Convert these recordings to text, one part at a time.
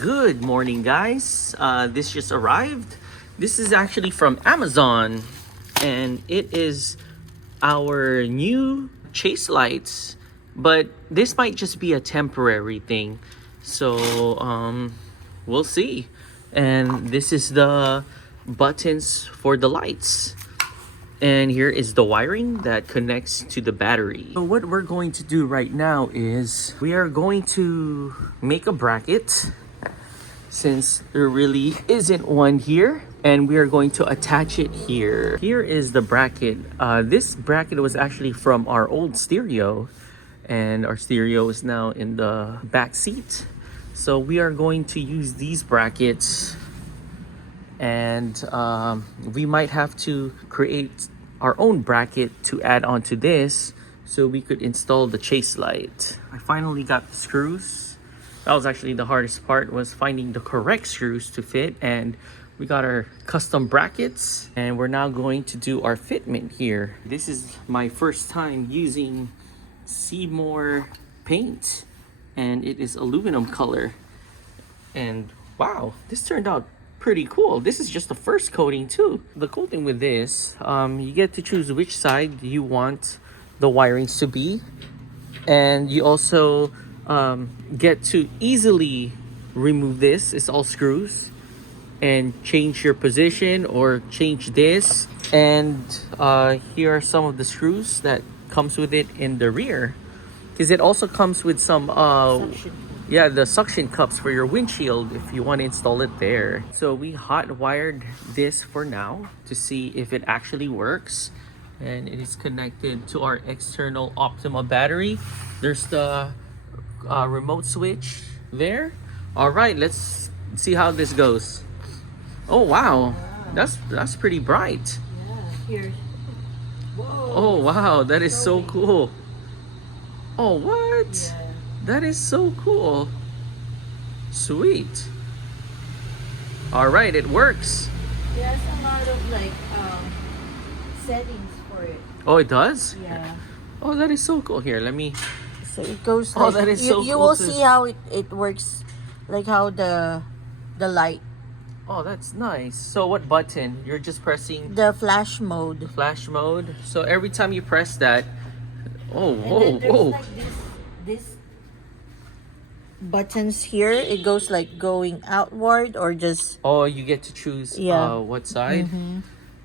Good morning, guys. This just arrived. This is actually from Amazon, and it is our new chase lights, but this might just be a temporary thing. So, we'll see. And this is the buttons for the lights. And here is the wiring that connects to the battery. So what we're going to do right now is we are going to make a bracket since there really isn't one here, and we are going to attach it here. Here is the bracket. This bracket was actually from our old stereo, and our stereo is now in the back seat. So we are going to use these brackets, and we might have to create our own bracket to add onto this so we could install the chase light. I finally got the screws. That was actually the hardest part, was finding the correct screws to fit, and we got our custom brackets, and we're now going to do our fitment here. This is my first time using Seymour paint, and it is aluminum color, and wow, this turned out pretty cool. This is just the first coating too. The cool thing with this, you get to choose which side you want the wirings to be, and you also get to easily remove this. It's all screws, and change your position or change this. And here are some of the screws that comes with it in the rear, because it also comes with some the suction cups for your windshield if you want to install it there. So we hot wired this for now to see if it actually works, and it is connected to our external Optima battery. There's the remote switch there. All right, let's see how this goes. Oh wow, that's pretty bright. Yeah, here. Whoa. Oh wow, that is so cool. Oh, what? Yeah. That is so cool. Sweet. All right, it works. There's a lot of settings for it. Oh, it does? Yeah. Oh, that is so cool. Here, let me. So it goes Oh, that is so you cool will too. see how it works, like how the light, Oh, that's nice. So what button? You're just pressing the flash mode. flash mode. So every time you press that, oh, And whoa, then there's whoa. like this buttons here. It goes like going outward or just Oh, you get to choose what side.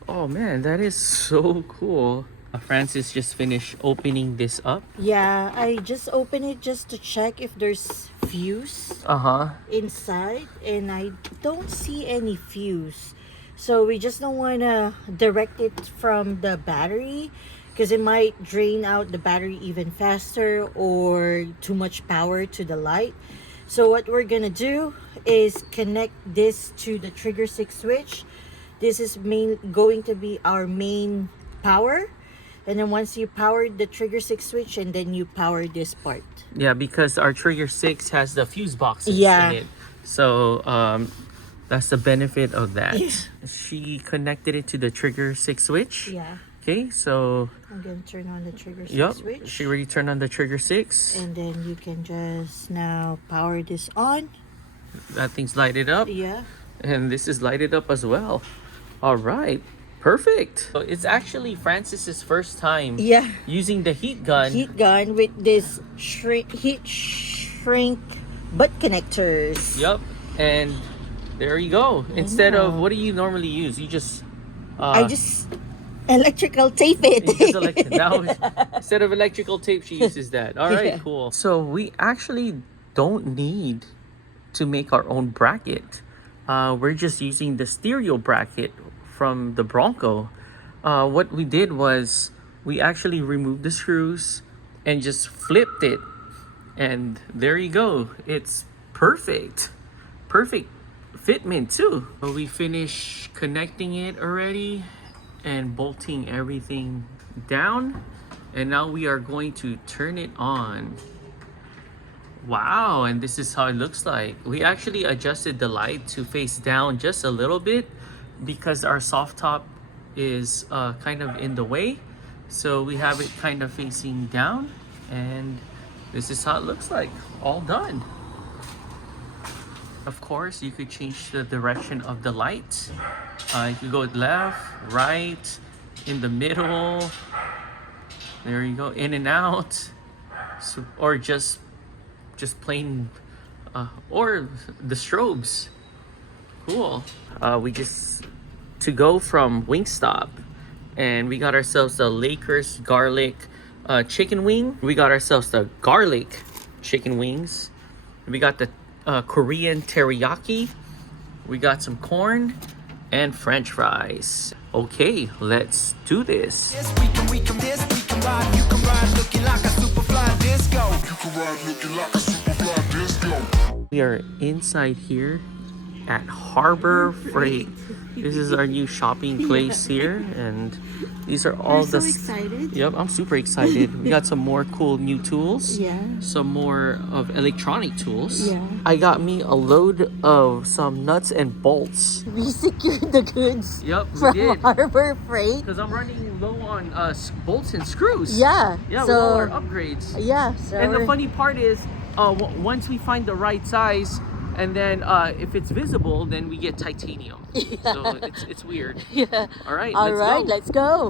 Oh man, that is so cool. Francis just finished opening this up. yeah. I just open it just to check if there's fuse inside, and I don't see any fuse. So we just don't want to direct it from the battery, because it might drain out the battery even faster or too much power to the light. So what we're gonna do is connect this to the trigger 6 switch. This is going to be our main power, and then once you power the trigger 6 switch, and then you power this part. Yeah, because our trigger 6 has the fuse boxes Yeah. in it. So that's the benefit of that. Yeah. She connected it to the trigger 6 switch. Yeah, Okay, so I'm gonna turn on the trigger 6 yep, switch. she already turned on the trigger 6. And then you can just now power this on. That thing's lighted up, Yeah. and this is lighted up as well. All right, perfect. So it's actually Francis's first time Yeah. using the heat gun. Heat gun with this heat shrink butt connectors. Yep, and there you go. Instead of, what do you normally use? You just I just electrical tape it. you just now instead of electrical tape, she uses that. All right, Yeah. cool. So we actually don't need to make our own bracket. We're just using the stereo bracket from the Bronco. What we did was we actually removed the screws and just flipped it, and there you go. It's perfect fitment too. So we finished connecting it already and bolting everything down, and now we are going to turn it on. Wow, and this is how it looks like. We actually adjusted the light to face down just a little bit because our soft top is kind of in the way. So we have it kind of facing down, and this is how it looks like, all done. Of course, you could change the direction of the light. You could go left, right, in the middle. There you go, in and out. So, or just plain, or the strobes. Cool. We just to go from Wingstop, and we got ourselves the Lakers garlic chicken wing. We got ourselves the garlic chicken wings. We got the Korean teriyaki. We got some corn and French fries. Okay, let's do this. We are inside here at Harbor Freight. This is our new shopping place here, and these are all You're so excited. Yep, I'm super excited. We got some more cool new tools. Yeah. Some more of electronic tools. Yeah. I got me a load of some nuts and bolts. We secured the goods. Yep, we from did. Harbor Freight. Because I'm running low on bolts and screws. Yeah. Yeah, so, with all our upgrades. Yeah. So And the funny part is, once we find the right size, and then if it's visible, then we get titanium. Yeah. So it's weird. Yeah. All right, All right, let's go. let's go.